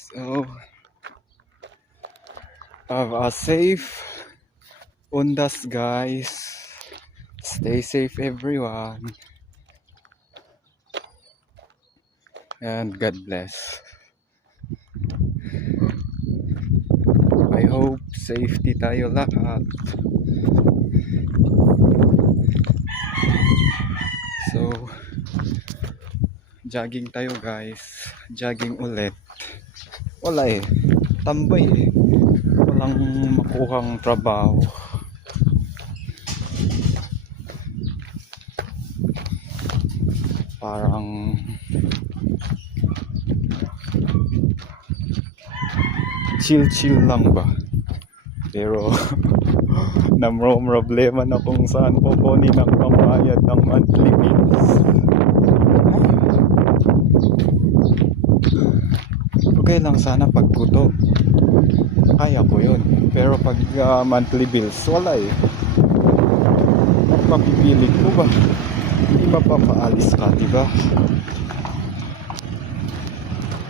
So, have a safe Undas, guys. Stay safe, everyone. And God bless. I hope safety tayo lahat. So, jogging tayo, guys. Jogging ulit. Wala eh. Tambay eh. Walang makuhang trabaho. Parang chill lang ba? Pero problema na kung saan kukunin ang pambayad ng monthly bills. Okay lang sana pag gutom, kaya ko yun. Pero pag monthly bills, wala eh. Mapipilit mo ba? Hindi mapapaalis ka, diba?